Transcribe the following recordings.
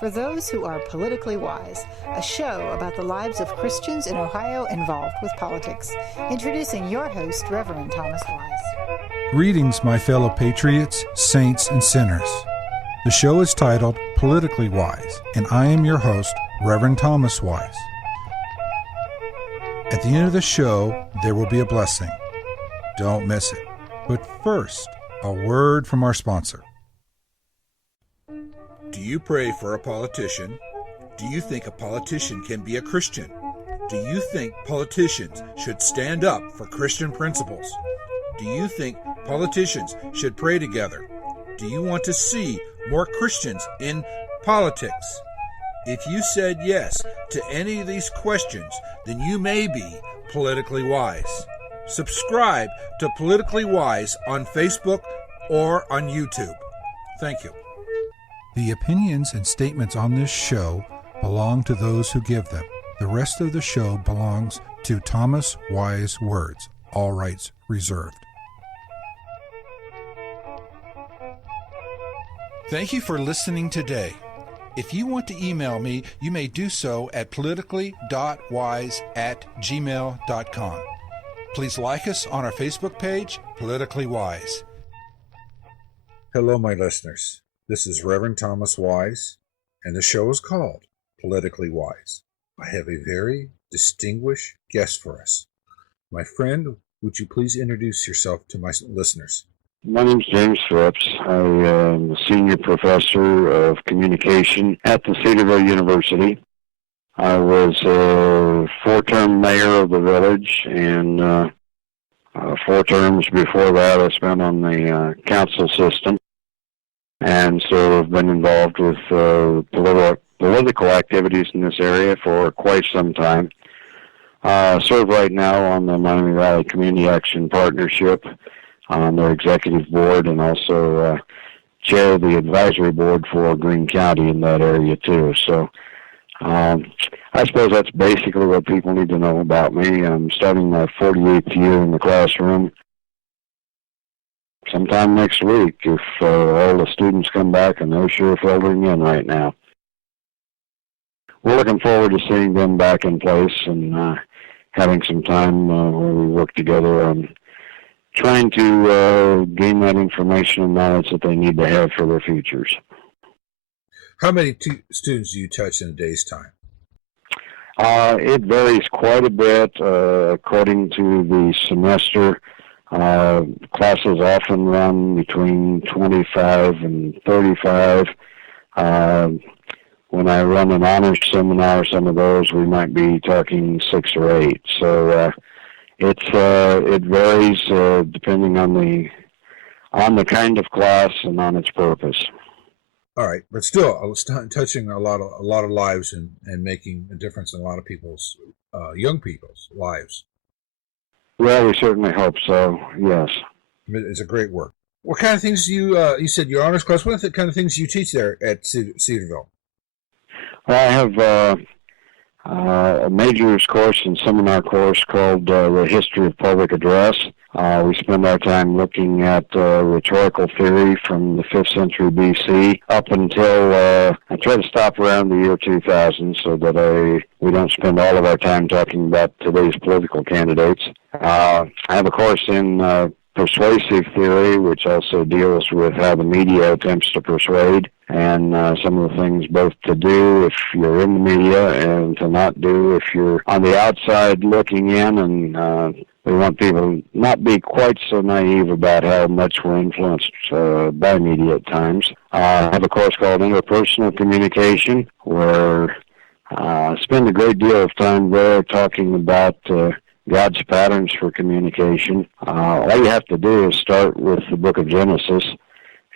For those who are politically wise, a show about the lives of Christians in Ohio involved with politics. Introducing your host, Reverend Thomas Wise. Greetings, my fellow patriots, saints, and sinners. The show is titled Politically Wise, and I am your host, Reverend Thomas Wise. At the end of the show, there will be a blessing. Don't miss it. But first, a word from our sponsor. Do you pray for a politician? Do you think a politician can be a Christian? Do you think politicians should stand up for Christian principles? Do you think politicians should pray together? Do you want to see more Christians in politics? If you said yes to any of these questions, then you may be politically wise. Subscribe to Politically Wise on Facebook or on YouTube. Thank you. The opinions and statements on this show belong to those who give them. The rest of the show belongs to Thomas Wise Words, all rights reserved. Thank you for listening today. If you want to email me, you may do so at politically.wise@gmail.com. Please like us on our Facebook page, Politically Wise. Hello, my listeners. This is Reverend Thomas Wise, and the show is called Politically Wise. I have a very distinguished guest for us. My friend, would you please introduce yourself to my listeners? My name is James Phipps. I am a senior professor of communication at the Cedarville University. I was a four-term mayor of the village, and 4 terms before that I spent on the council system. And so I've been involved with political activities in this area for quite some time. Serve right now on the Miami Valley Community Action Partnership on their executive board, and also chair the advisory board for Greene County in that area too. So I suppose that's basically what people need to know about me. I'm starting my 48th year in the classroom sometime next week if all the students come back, and they're sure filtering in right now. We're looking forward to seeing them back in place and having some time where we work together on trying to gain that information and knowledge that they need to have for their futures. How many students do you touch in a day's time? It varies quite a bit according to the semester. Classes often run between 25 and 35. When I run an honors seminar, some of those we might be talking 6 or 8. So it varies depending on the kind of class and on its purpose. All right, but still, I was touching a lot of lives and making a difference in a lot of people's young people's lives. Well, we certainly hope so. Yes, it's a great work. What kind of things do you said your honors class? What kind of things do you teach there at Cedarville? Well, I have a majors course and seminar course called The History of Public Address. We spend our time looking at rhetorical theory from the 5th century BC up until I try to stop around the year 2000 so that we don't spend all of our time talking about today's political candidates. I have a course in persuasive theory, which also deals with how the media attempts to persuade, and some of the things both to do if you're in the media and to not do if you're on the outside looking in. And we want people not be quite so naive about how much we're influenced by media at times. I have a course called Interpersonal Communication, where I spend a great deal of time there talking about God's patterns for communication. All you have to do is start with the book of Genesis,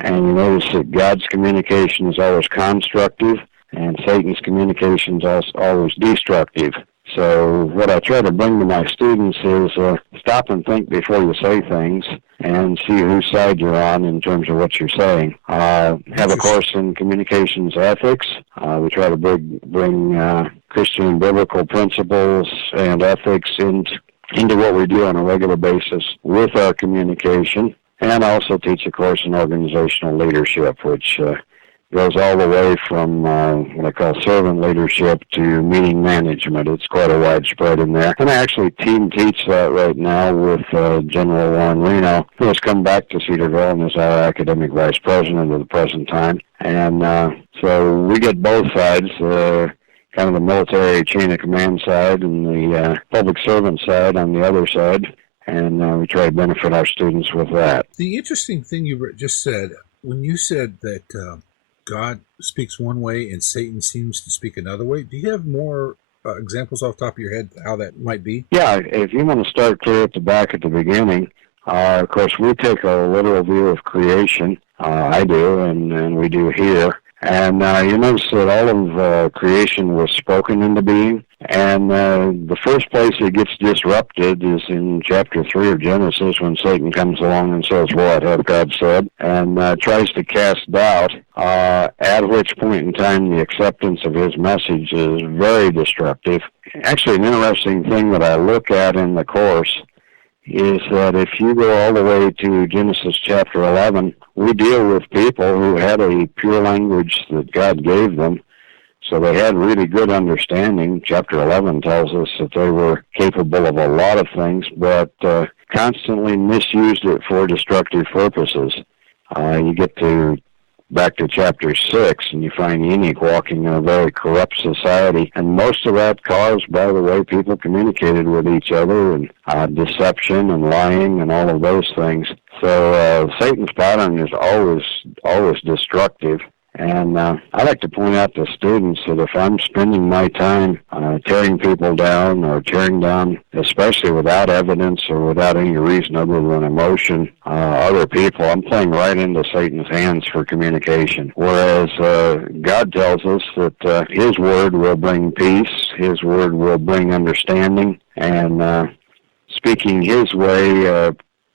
and you notice that God's communication is always constructive, and Satan's communication is always destructive. So what I try to bring to my students is stop and think before you say things and see whose side you're on in terms of what you're saying. Have a course in communications ethics. We try to bring Christian and biblical principles and ethics into what we do on a regular basis with our communication. And I also teach a course in organizational leadership, which goes all the way from what I call servant leadership to meeting management. It's quite a widespread in there. And I actually team teach that right now with General Warren Reno, who has come back to Cedarville and is our academic vice president at the present time. And so we get both sides, kind of the military chain of command side and the public servant side on the other side. And we try to benefit our students with that. The interesting thing you just said, when you said that God speaks one way and Satan seems to speak another way, do you have more examples off the top of your head how that might be? Yeah, if you want to start clear at the back at the beginning, of course, we take a literal view of creation. I do, and we do here. And you notice that all of creation was spoken into being. And the first place it gets disrupted is in chapter 3 of Genesis, when Satan comes along and says, "What hath God said?" and tries to cast doubt, at which point in time the acceptance of his message is very destructive. Actually, an interesting thing that I look at in the course is that if you go all the way to Genesis chapter 11, we deal with people who had a pure language that God gave them, so they had really good understanding. Chapter 11 tells us that they were capable of a lot of things, but constantly misused it for destructive purposes. You get back to chapter 6, and you find Enoch walking in a very corrupt society, and most of that caused by the way people communicated with each other, and deception and lying and all of those things. So Satan's pattern is always destructive. And I like to point out to students that if I'm spending my time tearing people down or tearing down, especially without evidence or without any reason other than emotion, other people, I'm playing right into Satan's hands for communication. Whereas God tells us that his word will bring peace, his word will bring understanding, and speaking his way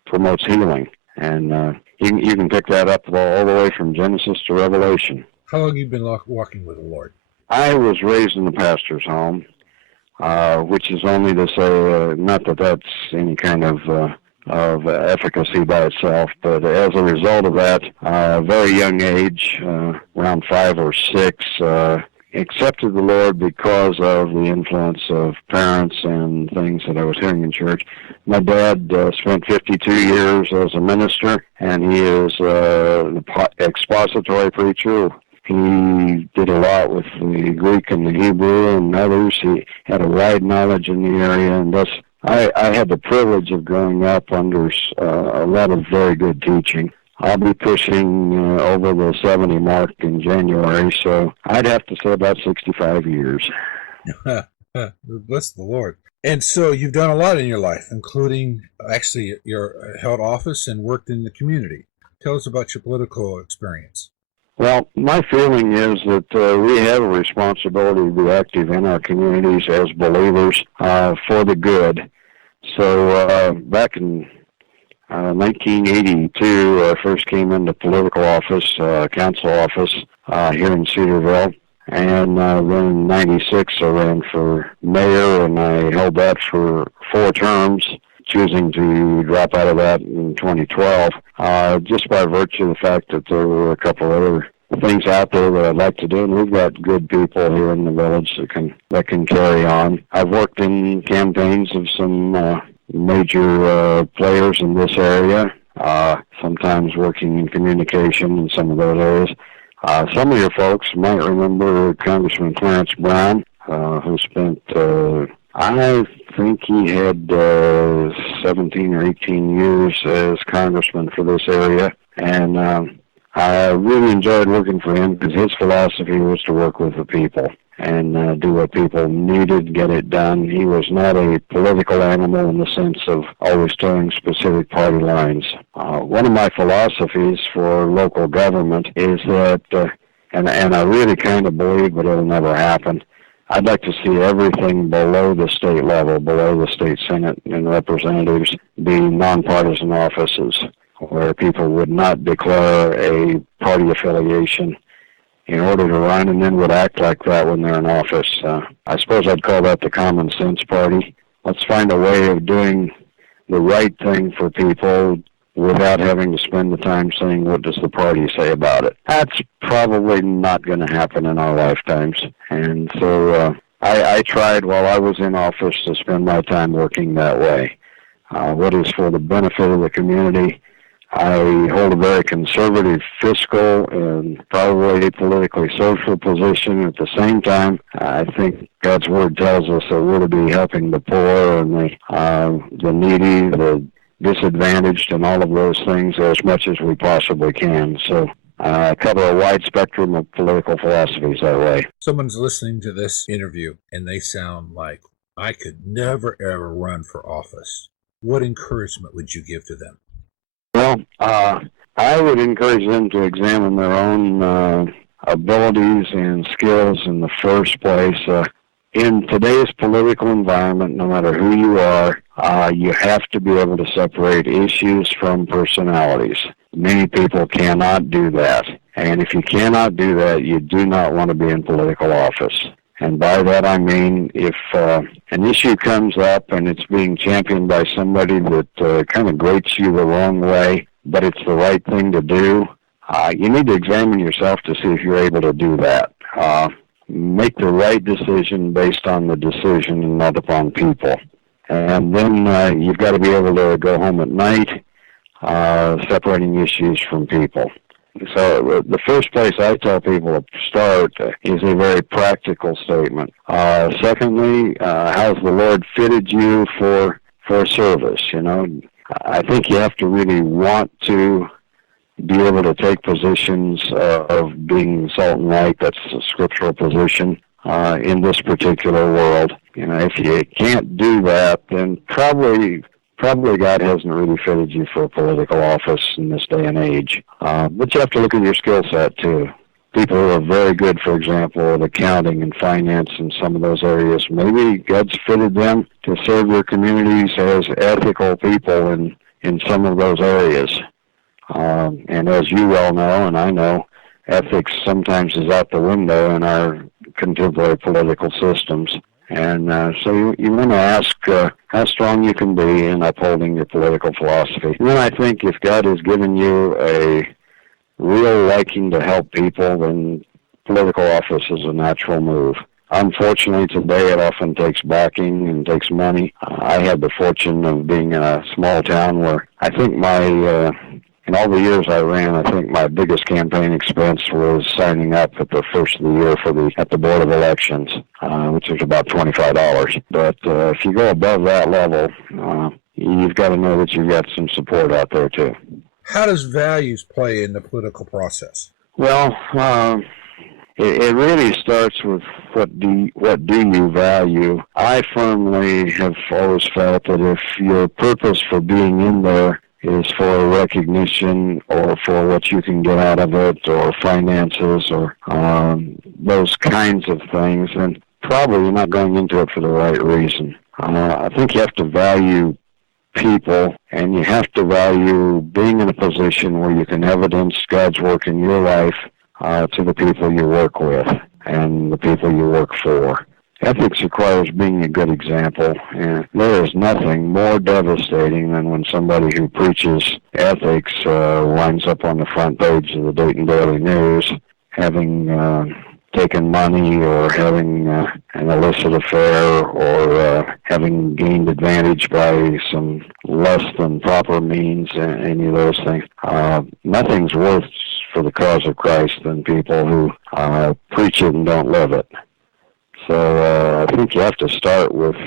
promotes healing. And you can pick that up all the way from Genesis to Revelation. How long have you been walking with the Lord? I was raised in the pastor's home, which is only to say, not that that's any kind of efficacy by itself, but as a result of that, very young age, around 5 or 6, accepted the Lord because of the influence of parents and things that I was hearing in church. My dad spent 52 years as a minister, and he is an expository preacher. He did a lot with the Greek and the Hebrew and others. He had a wide knowledge in the area, and thus I had the privilege of growing up under a lot of very good teaching. I'll be pushing over the 70 mark in January, so I'd have to say about 65 years. Bless the Lord. And so you've done a lot in your life, including actually your held office and worked in the community. Tell us about your political experience. Well, my feeling is that we have a responsibility to be active in our communities as believers for the good. So back in 1982, I first came into political office, council office here in Cedarville, and then in 96 I ran for mayor, and I held that for 4 terms, choosing to drop out of that in 2012, just by virtue of the fact that there were a couple other things out there that I'd like to do, and we've got good people here in the village that can carry on. I've worked in campaigns of some major players in this area, sometimes working in communication in some of those areas. Some of your folks might remember Congressman Clarence Brown, who spent, I think he had 17 or 18 years as congressman for this area, and I really enjoyed working for him because his philosophy was to work with the people and do what people needed, get it done. He was not a political animal in the sense of always towing specific party lines. One of my philosophies for local government is that, and I really kind of believe, but it'll never happen, I'd like to see everything below the state level, below the state Senate and representatives, be nonpartisan offices where people would not declare a party affiliation in order to run, and then would act like that when they're in office. I suppose I'd call that the common sense party. Let's find a way of doing the right thing for people, without having to spend the time saying, what does the party say about it? That's probably not going to happen in our lifetimes. And so I tried while I was in office to spend my time working that way. What is for the benefit of the community. I hold a very conservative fiscal and probably politically social position. At the same time, I think God's Word tells us that we're to be helping the poor and the needy, the disadvantaged, and all of those things as much as we possibly can. So I cover a wide spectrum of political philosophies that way. Someone's listening to this interview and they sound like, I could never, ever run for office. What encouragement would you give to them? Well, I would encourage them to examine their own abilities and skills in the first place. In today's political environment, no matter who you are, you have to be able to separate issues from personalities. Many people cannot do that. And if you cannot do that, you do not want to be in political office. And by that I mean if an issue comes up and it's being championed by somebody that kind of grates you the wrong way, but it's the right thing to do, you need to examine yourself to see if you're able to do that. Make the right decision based on the decision and not upon people. And then you've got to be able to go home at night separating issues from people. So the first place I tell people to start is a very practical statement. Secondly, how's the Lord fitted you for service? You know, I think you have to really want to be able to take positions of being salt and light. That's a scriptural position in this particular world. You know, if you can't do that, then probably God hasn't really fitted you for a political office in this day and age. But you have to look at your skill set, too. People who are very good, for example, at accounting and finance in some of those areas, maybe God's fitted them to serve their communities as ethical people in some of those areas. And as you well know, and I know, ethics sometimes is out the window in our contemporary political systems. And so you want to ask how strong you can be in upholding your political philosophy. And then I think if God has given you a real liking to help people, then political office is a natural move. Unfortunately, today it often takes backing and takes money. I had the fortune of being in a small town where I think in all the years I ran, I think my biggest campaign expense was signing up at the first of the year at the Board of Elections, which was about $25. But if you go above that level, you've got to know that you've got some support out there too. How does values play in the political process? Well, it really starts with what do you value. I firmly have always felt that if your purpose for being in there is for recognition or for what you can get out of it or finances or those kinds of things, then probably you're not going into it for the right reason. I think you have to value people, and you have to value being in a position where you can evidence God's work in your life to the people you work with and the people you work for. Ethics requires being a good example, and there is nothing more devastating than when somebody who preaches ethics winds up on the front page of the Dayton Daily News, having taken money or having an illicit affair or having gained advantage by some less than proper means, any of those things. Nothing's worse for the cause of Christ than people who preach it and don't live it. So I think you have to start with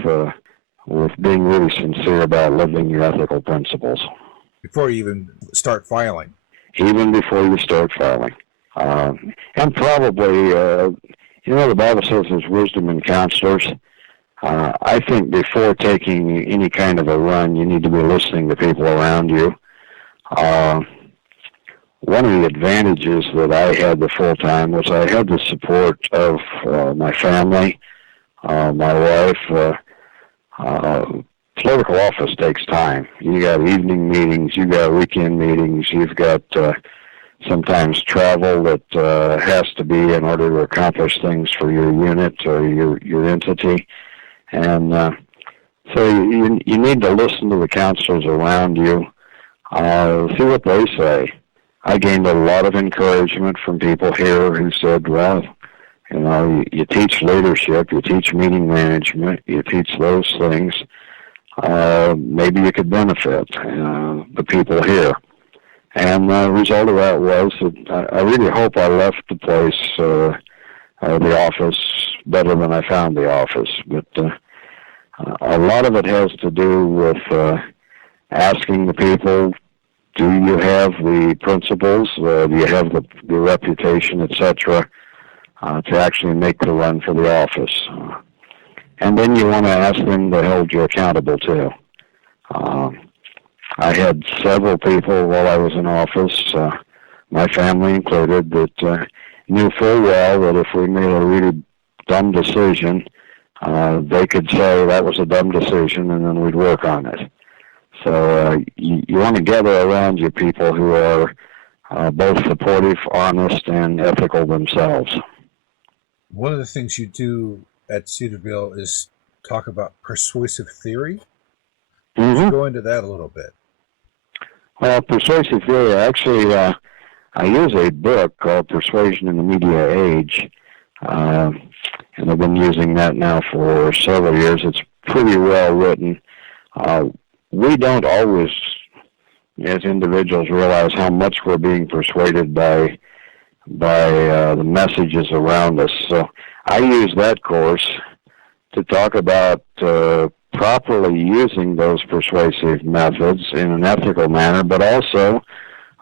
being really sincere about living your ethical principles. Before you even start filing. Even before you start filing. And probably, the Bible says there's wisdom in counselors. I think before taking any kind of a run, you need to be listening to people around you. One of the advantages that I had the full time was I had the support of my family, my wife. Political office takes time. You got evening meetings, you got weekend meetings, you've got sometimes travel that has to be in order to accomplish things for your unit or your entity. And so you need to listen to the counselors around you. See what they say. I gained a lot of encouragement from people here who said, well, you know, you teach leadership, you teach meeting management, you teach those things. Maybe you could benefit the people here. And the result of that was that I really hope I left the place, the office, better than I found the office. But a lot of it has to do with asking the people, do you have the principles, do you have the reputation, etc., to actually make the run for the office? And then you want to ask them to hold you accountable, too. I had several people while I was in office, my family included, that knew full well that if we made a really dumb decision, they could say that was a dumb decision, and then we'd work on it. So you want to gather around you people who are both supportive, honest, and ethical themselves. One of the things you do at Cedarville is talk about persuasive theory. Mm-hmm. Let's go into that a little bit. Well, persuasive theory, actually, I use a book called Persuasion in the Media Age, and I've been using that now for several years. It's pretty well written. We don't always, as individuals, realize how much we're being persuaded by the messages around us. So I use that course to talk about properly using those persuasive methods in an ethical manner, but also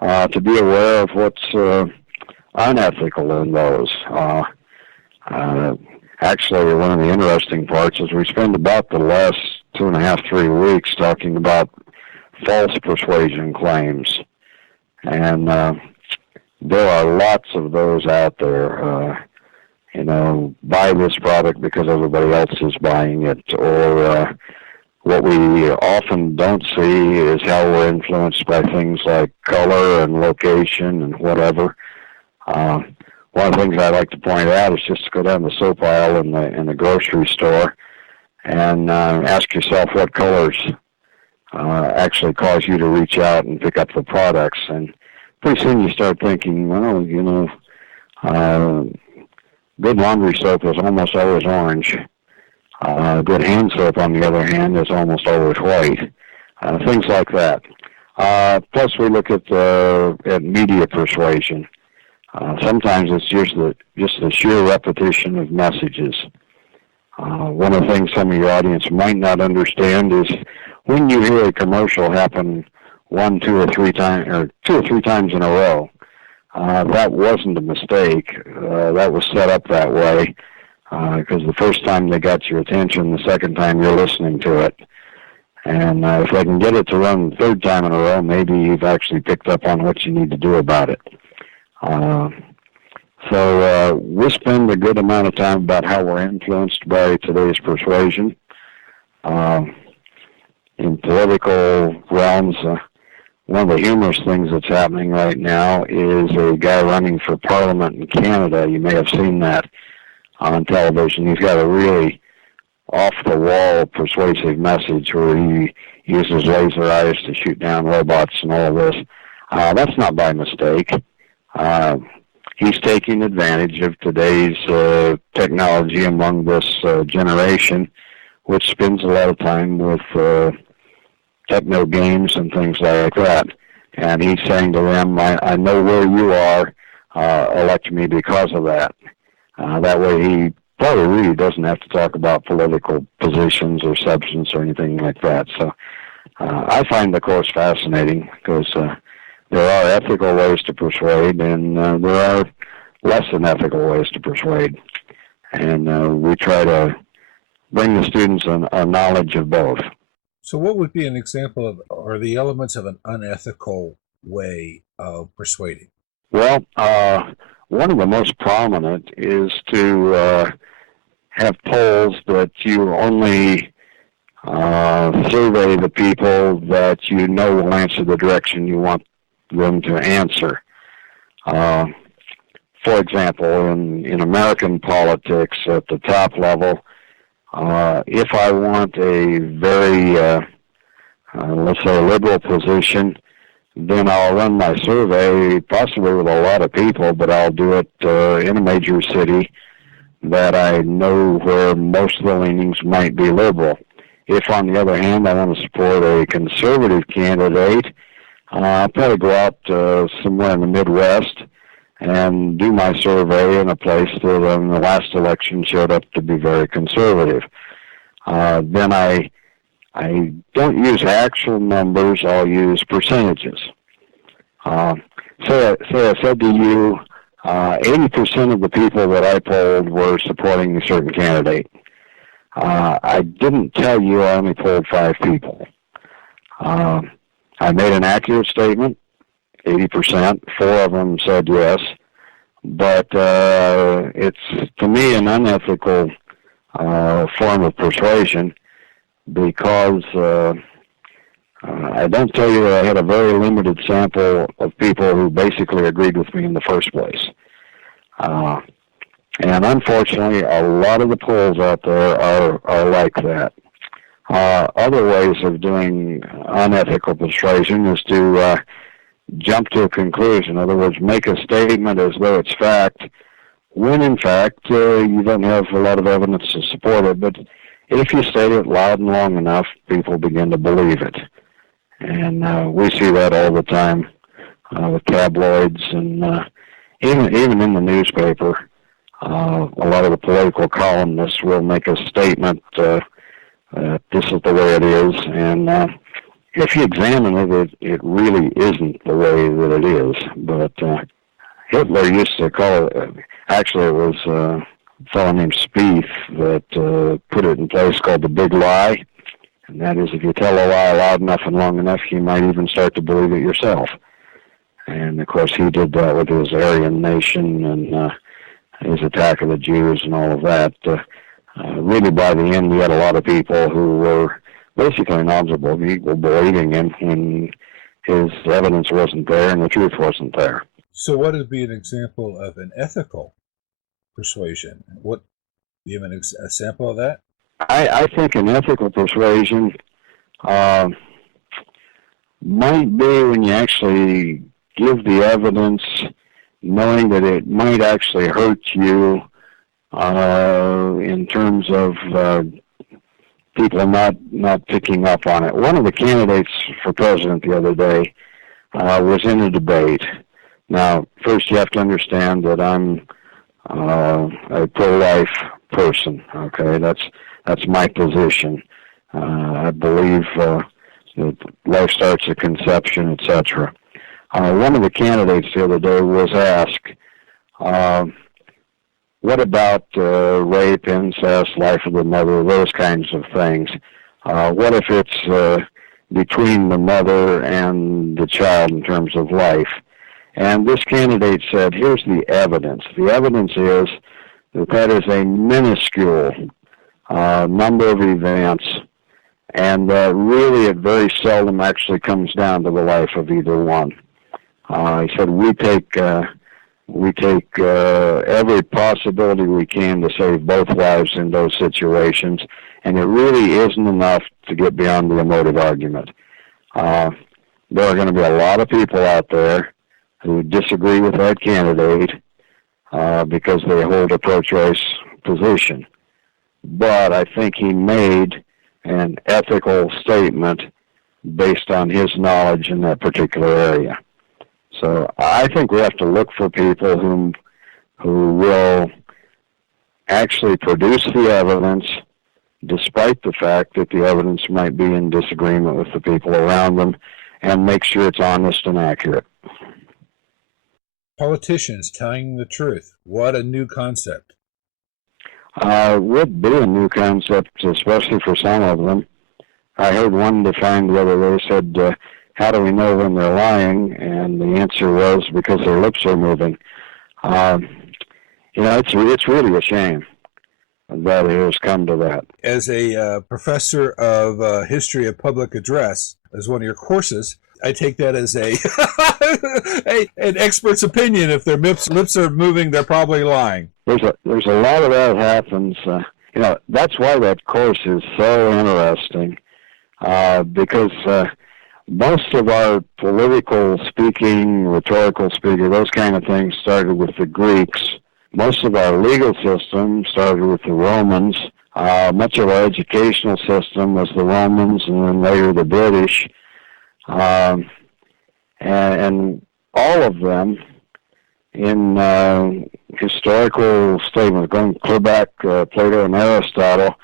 to be aware of what's unethical in those. Actually, one of the interesting parts is we spend about the last 2.5, 3 weeks talking about false persuasion claims. And there are lots of those out there. Buy this product because everybody else is buying it. Or what we often don't see is how we're influenced by things like color and location and whatever. One of the things I like to point out is just to go down the soap aisle in the grocery store and ask yourself what colors actually cause you to reach out and pick up the products. And pretty soon you start thinking, well, good laundry soap is almost always orange. Good hand soap, on the other hand, is almost always white. Things like that. Plus, we look at media persuasion. Sometimes it's just the sheer repetition of messages. One of the things some of your audience might not understand is when you hear a commercial happen 2 or 3 times in a row, that wasn't a mistake. That was set up that way because the first time they got your attention, the second time you're listening to it. And if they can get it to run the 3rd time in a row, maybe you've actually picked up on what you need to do about it. So we spend a good amount of time about how we're influenced by today's persuasion. In political realms, one of the humorous things that's happening right now is a guy running for Parliament in Canada. You may have seen that on television. He's got a really off-the-wall persuasive message where he uses laser eyes to shoot down robots and all of this. That's not by mistake. He's taking advantage of today's technology among this generation, which spends a lot of time with techno games and things like that. And he's saying to them, I know where you are, elect me because of that. That way he probably really doesn't have to talk about political positions or substance or anything like that. So I find the course fascinating because there are ethical ways to persuade, and there are less than ethical ways to persuade. And we try to bring the students a knowledge of both. So what would be an example of, or the elements of an unethical way of persuading? Well, one of the most prominent is to have polls that you only survey the people that you know will answer the direction you want them to answer. For example, in American politics at the top level, if I want a very, let's say, liberal position, then I'll run my survey, possibly with a lot of people, but I'll do it in a major city that I know where most of the leanings might be liberal. If, on the other hand, I want to support a conservative candidate, I'll probably go out somewhere in the Midwest and do my survey in a place that in the last election showed up to be very conservative. Then I don't use actual numbers, I'll use percentages. Say I said to you, 80% of the people that I polled were supporting a certain candidate. I didn't tell you I only polled 5 people. I made an accurate statement, 80%. 4 of them said yes. But it's, to me, an unethical form of persuasion because I don't tell you that I had a very limited sample of people who basically agreed with me in the first place. And unfortunately, a lot of the polls out there are like that. Other ways of doing unethical persuasion is to jump to a conclusion. In other words, make a statement as though it's fact, when in fact you don't have a lot of evidence to support it. But if you state it loud and long enough, people begin to believe it. And we see that all the time with tabloids and even in the newspaper. A lot of the political columnists will make a statement that this is the way it is, and if you examine it, it really isn't the way that it is. But Hitler used to call it, actually it was a fellow named Spieth that put it in place called the big lie, and that is if you tell a lie loud enough and long enough, you might even start to believe it yourself. And of course he did that with his Aryan nation and his attack of the Jews and all of that. Really, by the end, we had a lot of people who were basically knowledgeable people believing him when his evidence wasn't there and the truth wasn't there. So what would be an example of an ethical persuasion? What, do you have a sample of that? I think an ethical persuasion might be when you actually give the evidence knowing that it might actually hurt you in terms of people not picking up on it. One of the candidates for president the other day was in a debate. Now, first you have to understand that I'm a pro-life person. Okay, that's my position. I believe that life starts at conception, etc. One of the candidates the other day was asked, what about rape, incest, life of the mother, those kinds of things? What if it's between the mother and the child in terms of life? And this candidate said, here's the evidence. The evidence is that is a minuscule number of events, and really it very seldom actually comes down to the life of either one. He said, we take every possibility we can to save both lives in those situations, and it really isn't enough to get beyond the emotive argument. There are going to be a lot of people out there who disagree with that candidate because they hold a pro-choice position. But I think he made an ethical statement based on his knowledge in that particular area. So I think we have to look for people who will actually produce the evidence despite the fact that the evidence might be in disagreement with the people around them, and make sure it's honest and accurate. Politicians telling the truth. What a new concept. Would be a new concept, especially for some of them. I heard one defined the other day, said, how do we know when they're lying? And the answer was because their lips are moving. It's really a shame that it has come to that. As a professor of history of public address, as one of your courses, I take that as an expert's opinion. If their lips are moving, they're probably lying. There's a lot of that happens. That's why that course is so interesting, because most of our political speaking, rhetorical speaking, those kind of things started with the Greeks. Most of our legal system started with the Romans. Much of our educational system was the Romans and then later the British. And all of them in historical statements, going clear back, Plato and Aristotle,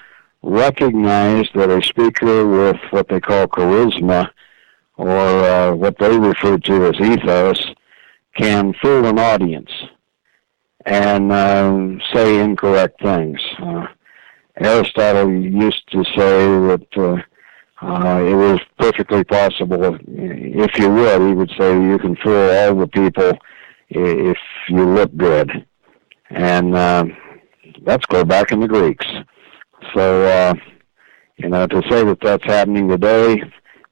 recognized that a speaker with what they call charisma, or what they refer to as ethos, can fool an audience and say incorrect things. Aristotle used to say that it was perfectly possible, if you would, he would say you can fool all the people if you look good. And let's go back in the Greeks. So, to say that that's happening today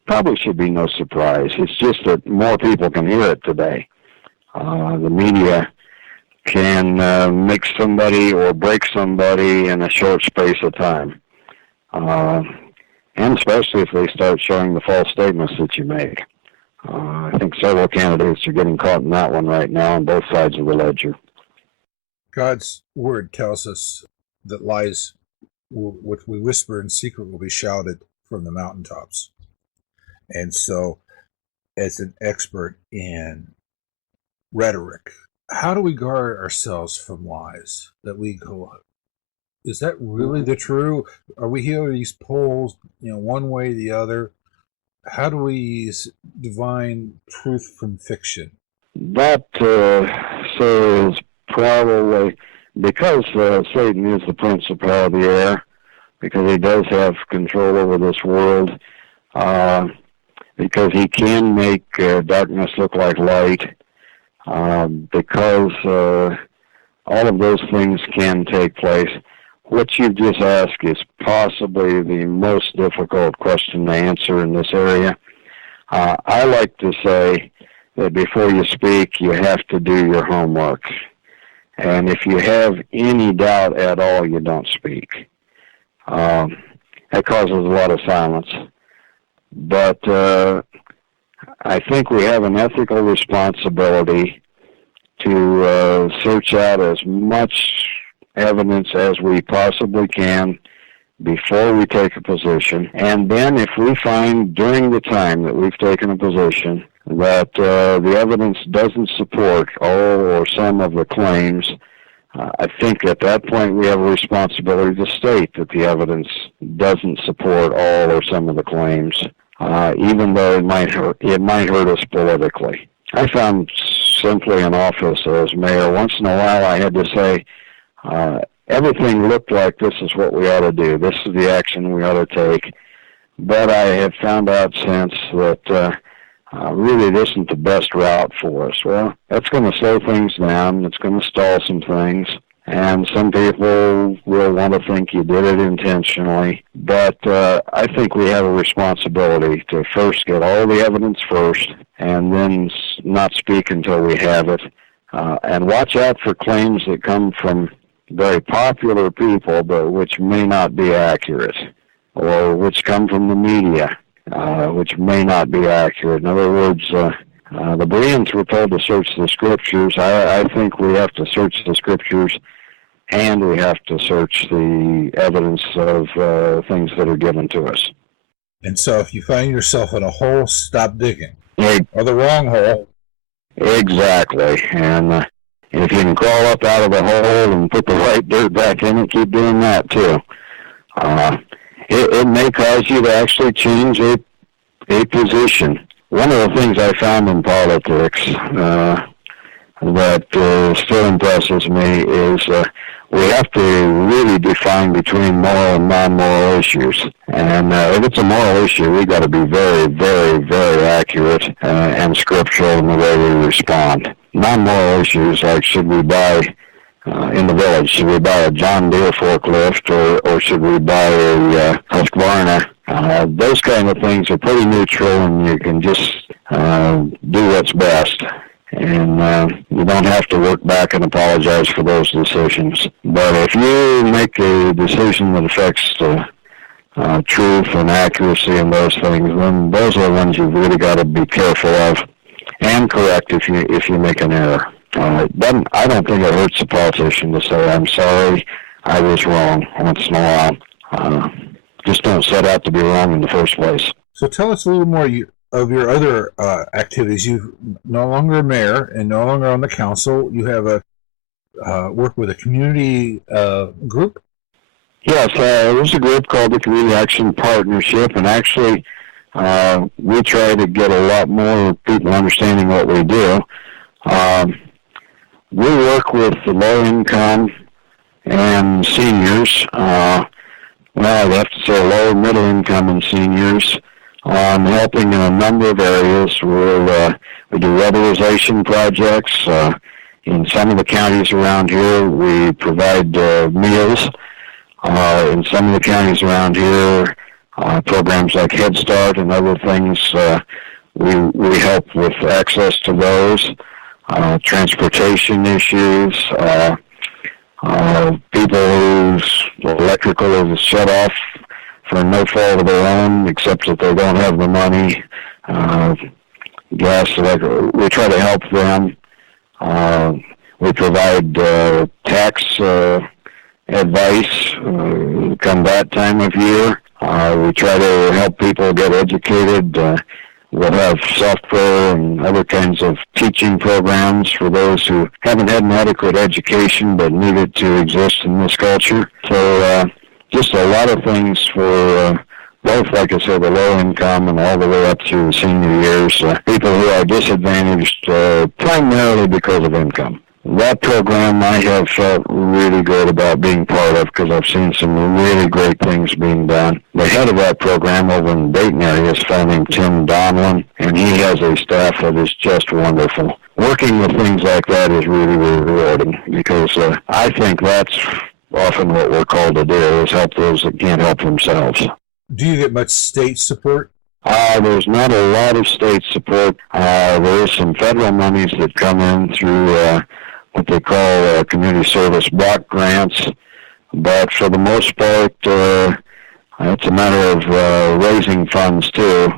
probably should be no surprise. It's just that more people can hear it today. The media can make somebody or break somebody in a short space of time. And especially if they start showing the false statements that you make. I think several candidates are getting caught in that one right now on both sides of the ledger. God's word tells us that lies which we whisper in secret will be shouted from the mountaintops. And so, as an expert in rhetoric, how do we guard ourselves from lies that we go, is that really the true? Are we hearing these polls, one way or the other? How do we divine truth from fiction? That, sir, is probably because Satan is the prince of power of the air, because he does have control over this world, because he can make darkness look like light, because all of those things can take place. What you've just asked is possibly the most difficult question to answer in this area. I like to say that before you speak, you have to do your homework. And if you have any doubt at all, you don't speak. That causes a lot of silence. But I think we have an ethical responsibility to search out as much evidence as we possibly can before we take a position. And then if we find during the time that we've taken a position that the evidence doesn't support all or some of the claims, I think at that point we have a responsibility to state that the evidence doesn't support all or some of the claims, even though it might hurt us politically. I found simply in office as mayor, once in a while I had to say, everything looked like this is what we ought to do. This is the action we ought to take. But I have found out since that really this isn't the best route for us. Well, that's going to slow things down. It's going to stall some things. And some people will want to think you did it intentionally. But I think we have a responsibility to first get all the evidence first and then not speak until we have it. And watch out for claims that come from very popular people, but which may not be accurate, or which come from the media, which may not be accurate. In other words, the Bereans were told to search the Scriptures. I think we have to search the Scriptures, and we have to search the evidence of things that are given to us. And so if you find yourself in a hole, stop digging. Or the wrong hole. Exactly. And if you can crawl up out of the hole and put the right dirt back in it, keep doing that too. It may cause you to actually change a position. One of the things I found in politics that still impresses me is we have to really define between moral and non-moral issues. And if it's a moral issue, we've got to be very, very, very accurate and scriptural in the way we respond. Non-moral issues like should we buy in the village, should we buy a John Deere forklift or should we buy a Husqvarna? Those kind of things are pretty neutral, and you can just do what's best. And you don't have to work back and apologize for those decisions. But if you make a decision that affects truth and accuracy and those things, then those are the ones you've really got to be careful of and correct if you make an error. Then I don't think it hurts a politician to say, I'm sorry, I was wrong once in a while. Just don't set out to be wrong in the first place. So tell us a little more of your other activities. You're no longer a mayor and no longer on the council. You have work with a community group? Yes, there's a group called the Community Action Partnership, and actually we try to get a lot more people understanding what we do. We work with the low income and seniors, well, I'd have to say low, middle income and seniors, on helping in a number of areas where we do revitalization projects. In some of the counties around here, we provide meals. In some of the counties around here, programs like Head Start and other things, we help with access to those. Transportation issues, people whose electrical is shut off for no fault of their own, except that they don't have the money. Gas, electric, we try to help them. We provide tax advice come that time of year. We try to help people get educated. We'll have software and other kinds of teaching programs for those who haven't had an adequate education but need it to exist in this culture. So just a lot of things for both, like I said, the low income and all the way up to senior years, people who are disadvantaged primarily because of income. That program I have felt really good about being part of because I've seen some really great things being done. The head of that program over in the Dayton area is a fellow named Tim Donlin, and he has a staff that is just wonderful. Working with things like that is really, really rewarding because I think that's often what we're called to do, is help those that can't help themselves. Do you get much state support? There's not a lot of state support. There is some federal monies that come in through what they call community service block grants, but for the most part, it's a matter of raising funds too,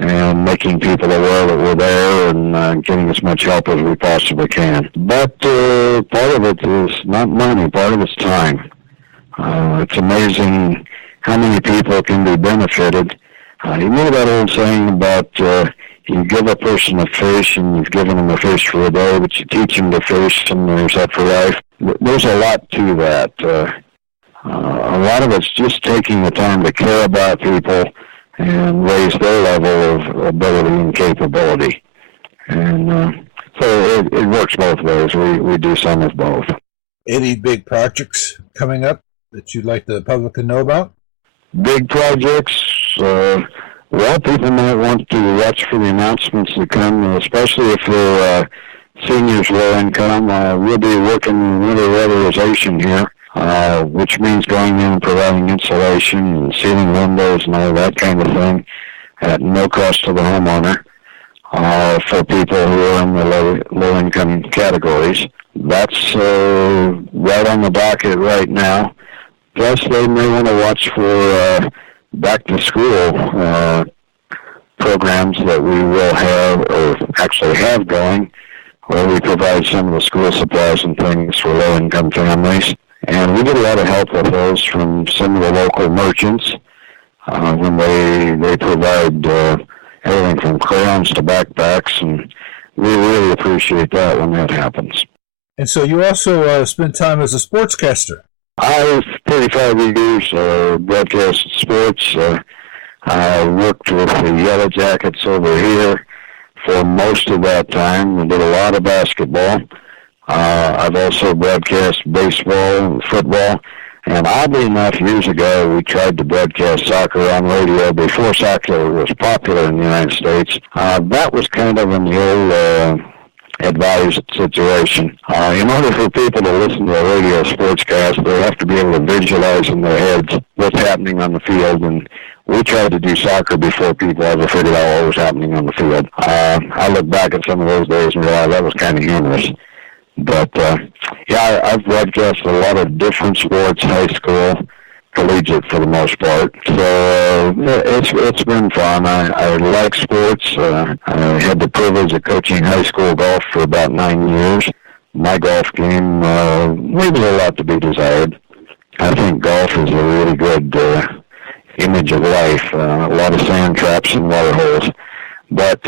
and making people aware that we're there and getting as much help as we possibly can. But part of it is not money, part of it's time. It's amazing how many people can be benefited. You know that old saying about you give a person a fish and you've given them a fish for a day, but you teach them to fish and they're set for life. There's a lot to that. A lot of it's just taking the time to care about people and raise their level of ability and capability. And so it works both ways. We do some of both. Any big projects coming up that you'd like the public to know about? Big projects, well, people might want to watch for the announcements that come, especially if they're seniors low income. We'll be working with a revitalization here, which means going in and providing insulation and sealing windows and all that kind of thing at no cost to the homeowner for people who are in the low income categories. That's right on the docket right now. Plus, they may want to watch for back to school programs that we will have, or actually have going, where we provide some of the school supplies and things for low-income families. And we get a lot of help with those from some of the local merchants when they provide everything from crayons to backpacks, and we really appreciate that when that happens. And so you also spend time as a sportscaster. I, 35 years, broadcast sports. I worked with the Yellow Jackets over here for most of that time. I did a lot of basketball. I've also broadcast baseball and football. And oddly enough, years ago, we tried to broadcast soccer on radio before soccer was popular in the United States. That was kind of an ill advised situation. In order for people to listen to a radio sportscast, they have to be able to visualize in their heads what's happening on the field, and we tried to do soccer before people ever figured out what was happening on the field. I look back at some of those days and realize that was kind of humorous. But, yeah, I've broadcast a lot of different sports, high school, collegiate for the most part. So it's been fun. I like sports. I had the privilege of coaching high school golf for about 9 years. My golf game leaves a lot to be desired. I think golf is a really good image of life. A lot of sand traps and water holes. But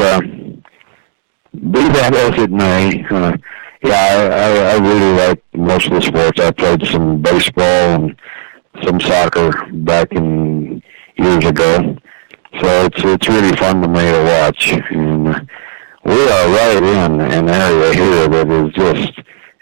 be that as it may, I really like most of the sports. I played some baseball and some soccer back in years ago. So it's really fun to me to watch. And we are right in an area here that is just,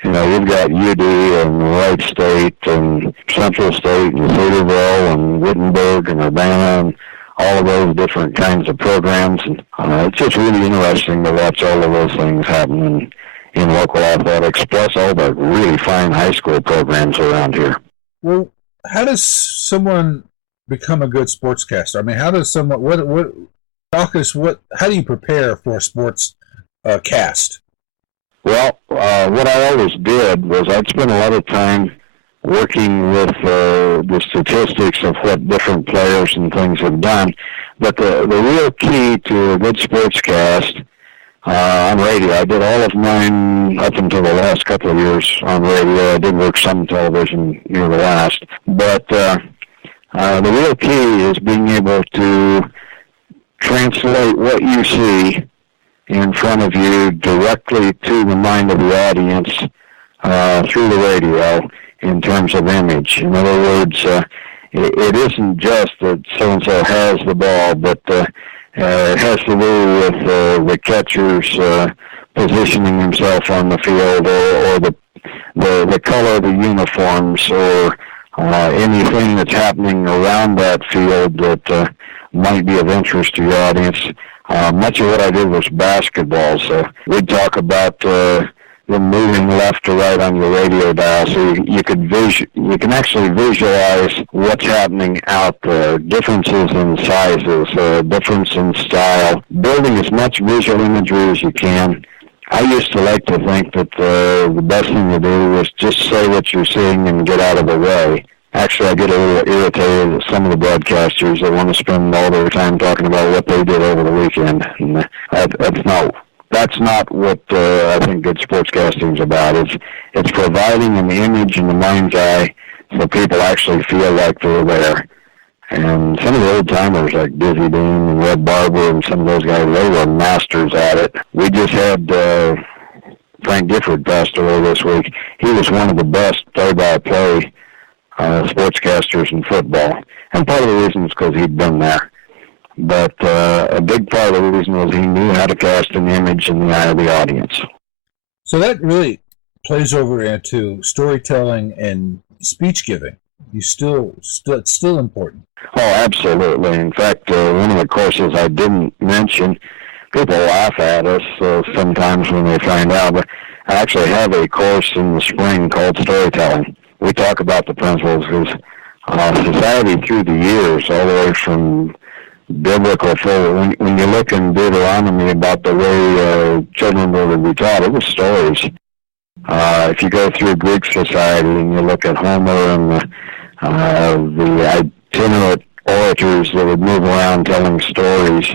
you've got UD and Wright State and Central State and Cedarville and Wittenberg and Urbana and all of those different kinds of programs. And it's just really interesting to watch all of those things happen in local athletics, plus all the really fine high school programs around here. Well, how does someone become a good sportscaster? I mean, how does someone, how do you prepare for a sports cast? Well, what I always did was I'd spend a lot of time working with the statistics of what different players and things have done. But the real key to a good sportscast on radio, I did all of mine up until the last couple of years on radio. I did work some television near the last. But the real key is being able to translate what you see in front of you directly to the mind of the audience through the radio in terms of image. In other words, it isn't just that so-and-so has the ball, but it has to do with the catcher's positioning himself on the field, or the color of the uniforms, or anything that's happening around that field that might be of interest to your audience. Much of what I did was basketball, so we'd talk about them moving left to right on your radio dial, so you can actually visualize what's happening out there, differences in sizes, difference in style, building as much visual imagery as you can. I used to like to think that the best thing to do was just say what you're seeing and get out of the way. Actually, I get a little irritated at some of the broadcasters that want to spend all their time talking about what they did over the weekend. And that's not what I think good sportscasting is about. It's providing an image in the mind's eye so people actually feel like they're there. And some of the old timers like Dizzy Dean and Red Barber and some of those guys, they were masters at it. We just had Frank Gifford passed away this week. He was one of the best play-by-play sportscasters in football. And part of the reason is because he'd been there. But a big part of the reason was he knew how to cast an image in the eye of the audience. So that really plays over into storytelling and speech giving. It's still important. Oh, absolutely. In fact, one of the courses I didn't mention, people laugh at us sometimes when they find out, but I actually have a course in the spring called storytelling. We talk about the principles because society through the years, all the way from biblical forward, when you look in Deuteronomy about the way children were to be taught, it was stories. If you go through Greek society and you look at Homer and the itinerant orators that would move around telling stories,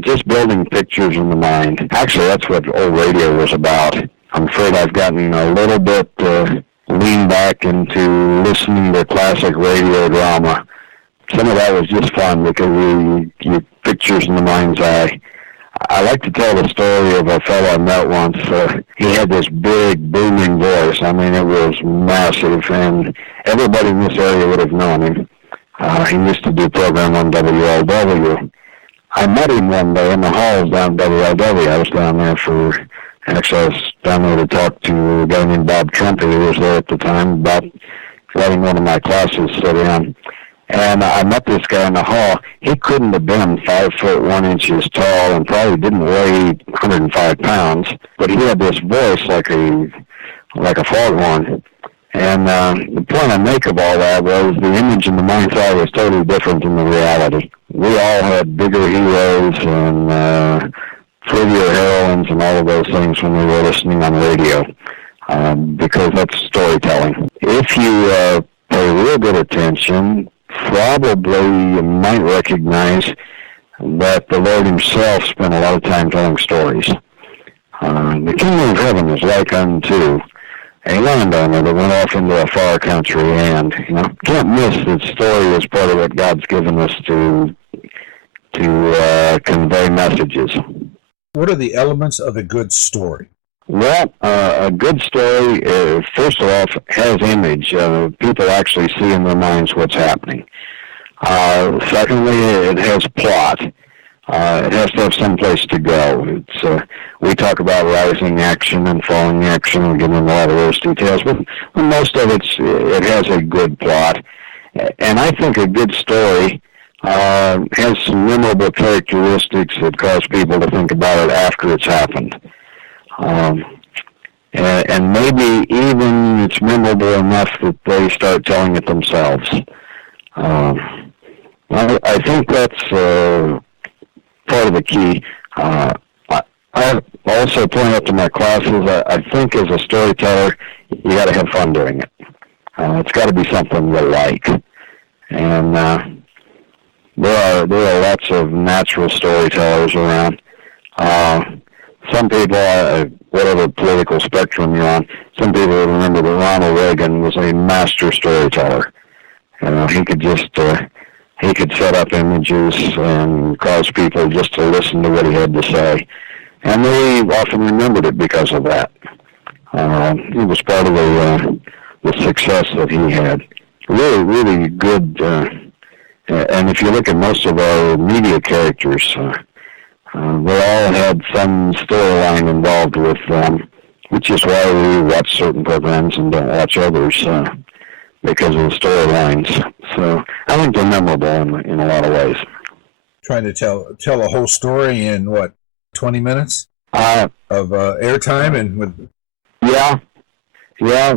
just building pictures in the mind. Actually, that's what old radio was about. I'm afraid I've gotten a little bit leaned back into listening to classic radio drama. Some of that was just fun because you pictures in the mind's eye. I like to tell the story of a fellow I met once. He had this big, booming voice. I mean, it was massive, and everybody in this area would have known him. He used to do a program on WLW. I met him one day in the halls down at WLW. I was down there I was down there to talk to a guy named Bob Trumpy, who was there at the time, about letting one of my classes sit in. And I met this guy in the hall. He couldn't have been 5'1" tall and probably didn't weigh 105 pounds, but he had this voice like a foghorn. And the point I make of all that was the image in the mind's eye was totally different than the reality. We all had bigger heroes and prettier heroines and all of those things when we were listening on radio, because that's storytelling. If you pay real good attention, probably you might recognize that the Lord himself spent a lot of time telling stories. The kingdom of heaven is like unto a landowner that went off into a far country, and can't miss that story as part of what God's given us to convey messages. What are the elements of a good story? Well, a good story, first of all, has image. People actually see in their minds what's happening. Secondly, it has plot. It has to have some place to go. We talk about rising action and falling action and getting into all of those details, but most of it has a good plot. And I think a good story has some memorable characteristics that cause people to think about it after it's happened. And maybe even it's memorable enough that they start telling it themselves. I think that's part of the key. I also point out to my classes, I think as a storyteller, you got to have fun doing it. It's got to be something you like. And there are lots of natural storytellers around. Some people, whatever political spectrum you're on, some people remember that Ronald Reagan was a master storyteller. He could just he could set up images and cause people just to listen to what he had to say, and they often remembered it because of that. It was part of the success that he had. Really, really good. And if you look at most of our media characters, they all had some storyline involved with them, which is why we watch certain programs and don't watch others, because of the storylines. So I think they're memorable in a lot of ways. Trying to tell a whole story in, 20 minutes of airtime? Yeah.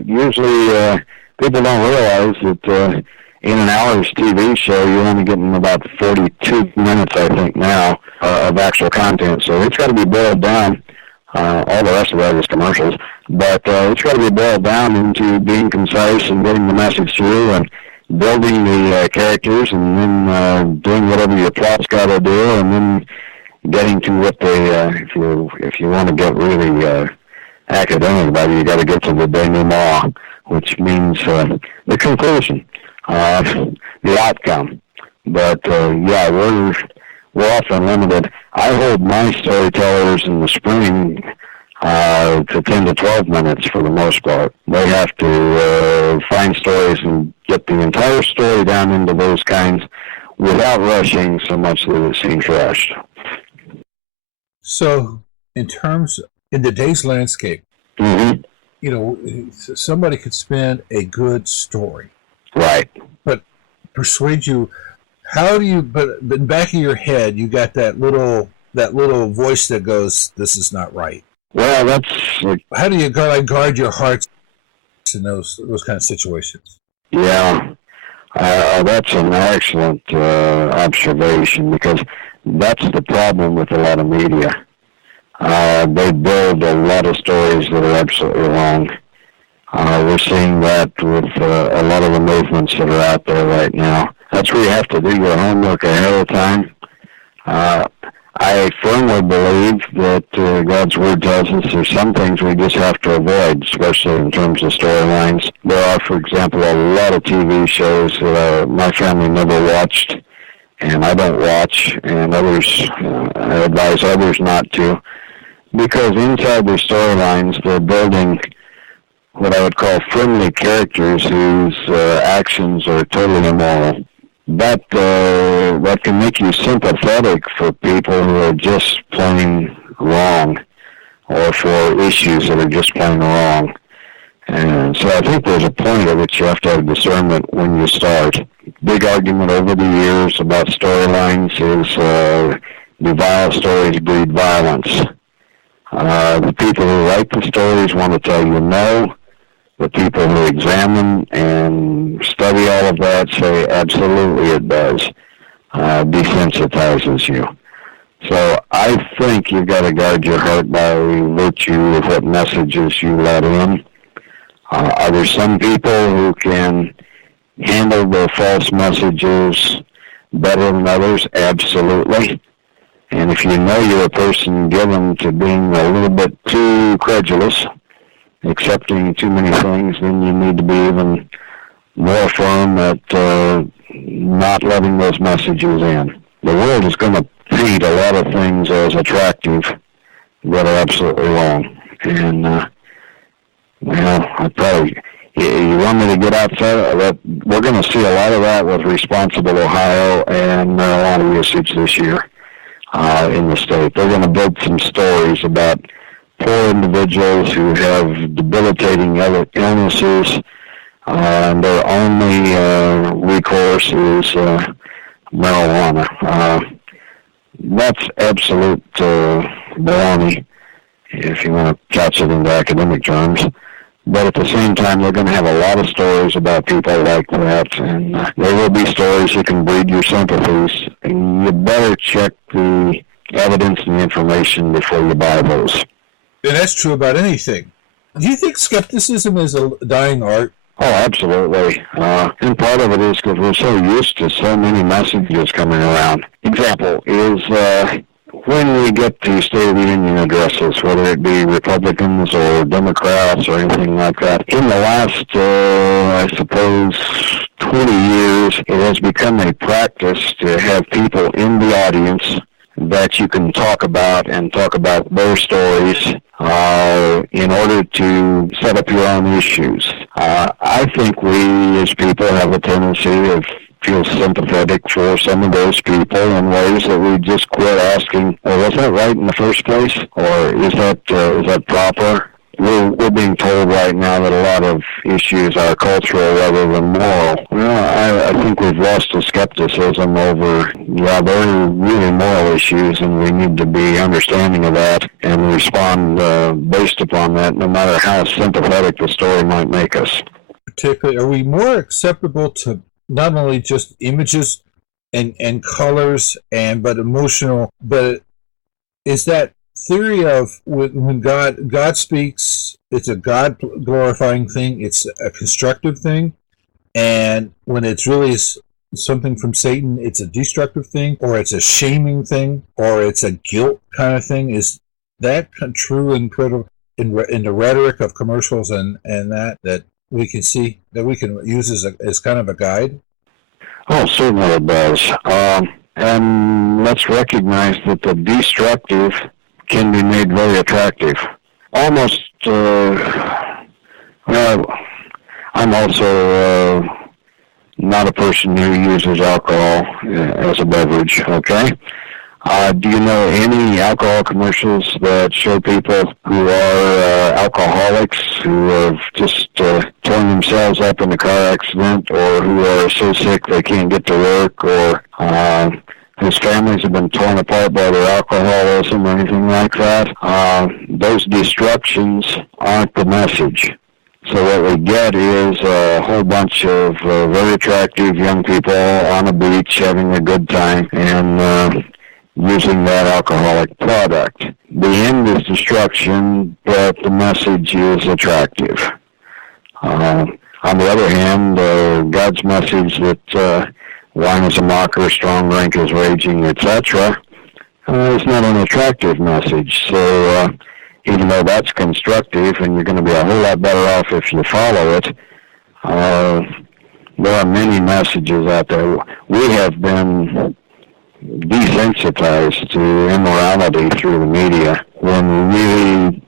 Usually people don't realize that in an hour's TV show, you're only getting about 42 minutes, I think, now, of actual content. So it's got to be boiled down. All the rest of that is commercials. But it's got to be boiled down into being concise and getting the message through and building the characters and then doing whatever your plot's got to do and then getting to what they, if you want to get really academic about it, you got to get to the denouement, which means the conclusion. The outcome. But we're often limited. I hold my storytellers in the spring to 10 to 12 minutes for the most part. They have to find stories and get the entire story down into those kinds without rushing so much that it seems rushed. So, in today's landscape, somebody could spin a good story. Right. But persuade you, how do you, but in the back of your head, you got that little voice that goes, this is not right. Well, how do you guard your hearts in those kind of situations? Yeah. That's an excellent observation, because that's the problem with a lot of media. They build a lot of stories that are absolutely wrong. We're seeing that with a lot of the movements that are out there right now. That's where you have to do your homework ahead of time. I firmly believe that God's Word tells us there's some things we just have to avoid, especially in terms of storylines. There are, for example, a lot of TV shows that my family never watched, and I don't watch, and others, I advise others not to, because inside their storylines, they're building what I would call friendly characters whose actions are totally immoral. That can make you sympathetic for people who are just plain wrong, or for issues that are just plain wrong. And so I think there's a point at which you have to have discernment when you start. Big argument over the years about storylines is do vile stories breed violence? The people who write the stories want to tell you no. The people who examine and study all of that say absolutely it does. Desensitizes you. So I think you've got to guard your heart by virtue of what messages you let in. Are there some people who can handle the false messages better than others? Absolutely. And if you know you're a person given to being a little bit too credulous, accepting too many things, then you need to be even more firm at not letting those messages in. The world is going to treat a lot of things as attractive that are absolutely wrong. And, I probably, you want me to get outside of that? We're going to see a lot of that with Responsible Ohio and marijuana usage this year in the state. They're going to build some stories about poor individuals who have debilitating illnesses, and their only recourse is marijuana. That's absolute baloney, if you want to couch it into academic terms. But at the same time, they're going to have a lot of stories about people like that, and there will be stories that can breed your sympathies. And you better check the evidence and the information before you buy those. And that's true about anything. Do you think skepticism is a dying art? Oh, absolutely. And part of it is because we're so used to so many messages coming around. Example is when we get to State of the Union addresses, whether it be Republicans or Democrats or anything like that, in the last, I suppose, 20 years, it has become a practice to have people in the audience that you can talk about and talk about their stories in order to set up your own issues. I think we as people have a tendency to feel sympathetic for some of those people in ways that we just quit asking, well, was that right in the first place? Or is that proper? We're being told right now that a lot of issues are cultural rather than moral. Well, I think we've lost the skepticism over, they're really moral issues, and we need to be understanding of that and respond based upon that, no matter how sympathetic the story might make us. Particularly, are we more acceptable to not only just images and colors but emotional, but is that theory of when God speaks, it's a God glorifying thing, it's a constructive thing, and when it's really something from Satan, it's a destructive thing, or it's a shaming thing, or it's a guilt kind of thing? Is that true and critical in the rhetoric of commercials and that we can see, that we can use as kind of a guide? Oh, certainly it does. And let's recognize that the destructive can be made very attractive. Almost, I'm also not a person who uses alcohol as a beverage, okay? Do you know any alcohol commercials that show people who are alcoholics, who have just torn themselves up in a car accident, or who are so sick they can't get to work, or whose families have been torn apart by their alcoholism or anything like that? Those destructions aren't the message. So what we get is a whole bunch of very attractive young people on a beach having a good time and using that alcoholic product. The end is destruction, but the message is attractive. On the other hand, God's message that wine is a mocker, strong drink is raging, etc., is not an attractive message. So even though that's constructive and you're going to be a whole lot better off if you follow it, there are many messages out there. We have been desensitized to immorality through the media when really,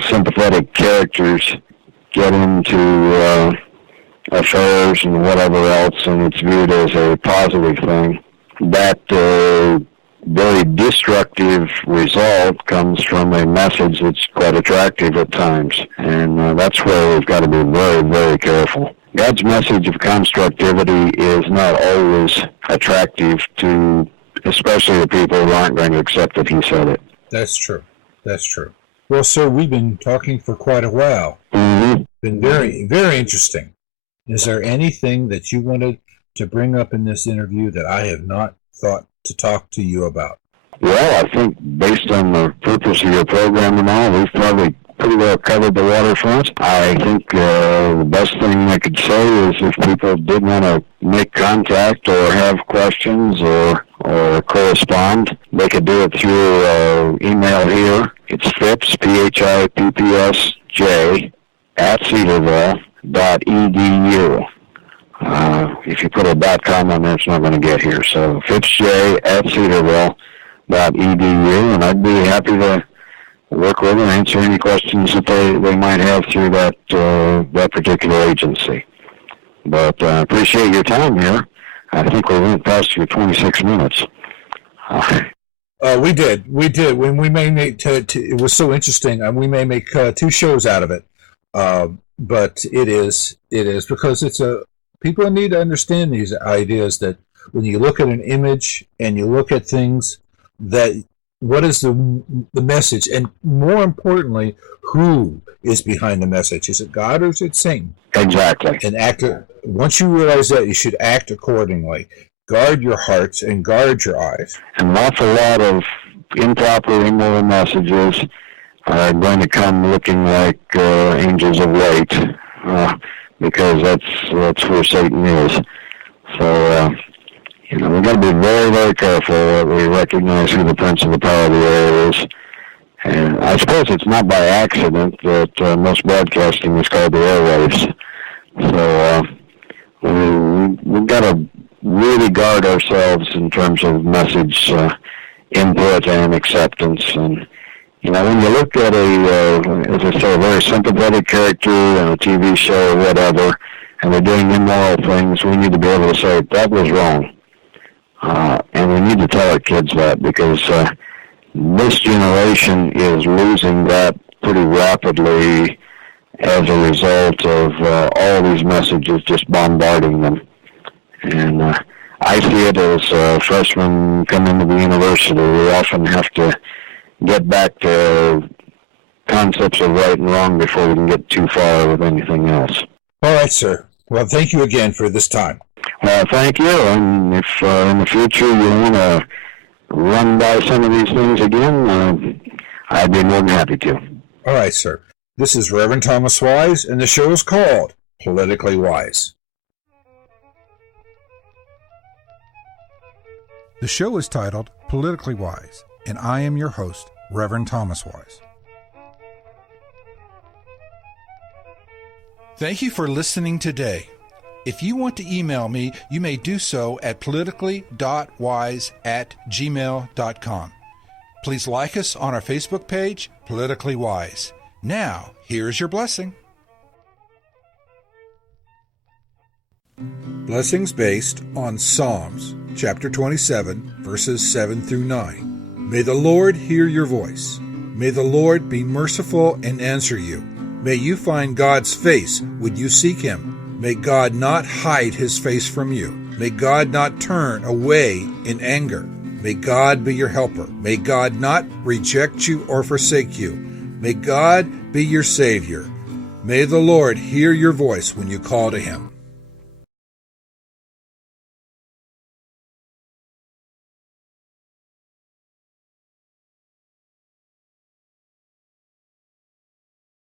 sympathetic characters get into affairs and whatever else, and it's viewed as a positive thing. That very destructive result comes from a message that's quite attractive at times, and that's where we've got to be very, very careful. God's message of constructivity is not always attractive to, especially the people who aren't going to accept that he said it. That's true. That's true. Well, sir, we've been talking for quite a while. Mm-hmm. Been very, very interesting. Is there anything that you wanted to bring up in this interview that I have not thought to talk to you about? Well, I think based on the purpose of your program and all, we've probably pretty well covered the waterfront. I think the best thing I could say is if people did want to make contact or have questions or correspond, they could do it through email here. It's Phipps, PHIPPSJ, at Cedarville.edu. If you put a .com on there, it's not going to get here. So PhippsJ at Cedarville.edu, and I'd be happy to work with and answer any questions that they might have through that particular agency. But I appreciate your time here. I think we went past your 26 minutes. We did. When we may make it was so interesting. We may make 2 shows out of it. But it is because people need to understand these ideas that when you look at an image and you look at things, that what is the message, and more importantly, who is behind the message? Is it God or is it Satan? Exactly. And once you realize that, you should act accordingly. Guard your hearts and guard your eyes. An awful lot of improper, immoral messages are going to come looking like angels of light, because that's where Satan is. So, we've got to be very, very careful that we recognize who the prince of the power of the air is. And I suppose it's not by accident that most broadcasting is called the airwaves. So we've got to really guard ourselves in terms of message input and acceptance. And, when you look at as I say, a very sympathetic character in a TV show or whatever, and they're doing immoral things, we need to be able to say, that was wrong. And we need to tell our kids that, because this generation is losing that pretty rapidly as a result of all these messages just bombarding them. And I see it as freshmen come into the university. We often have to get back to concepts of right and wrong before we can get too far with anything else. All right, sir. Well, thank you again for this time. Thank you, and if in the future you want to run by some of these things again, I'd be more than happy to. All right, sir. This is Reverend Thomas Wise, and the show is called Politically Wise. The show is titled Politically Wise, and I am your host, Reverend Thomas Wise. Thank you for listening today. If you want to email me, you may do so at politically.wise@gmail.com. Please like us on our Facebook page, Politically Wise. Now, here's your blessing. Blessings based on Psalms, chapter 27, verses 7 through 9. May the Lord hear your voice. May the Lord be merciful and answer you. May you find God's face when you seek Him. May God not hide His face from you. May God not turn away in anger. May God be your helper. May God not reject you or forsake you. May God be your Savior. May the Lord hear your voice when you call to Him.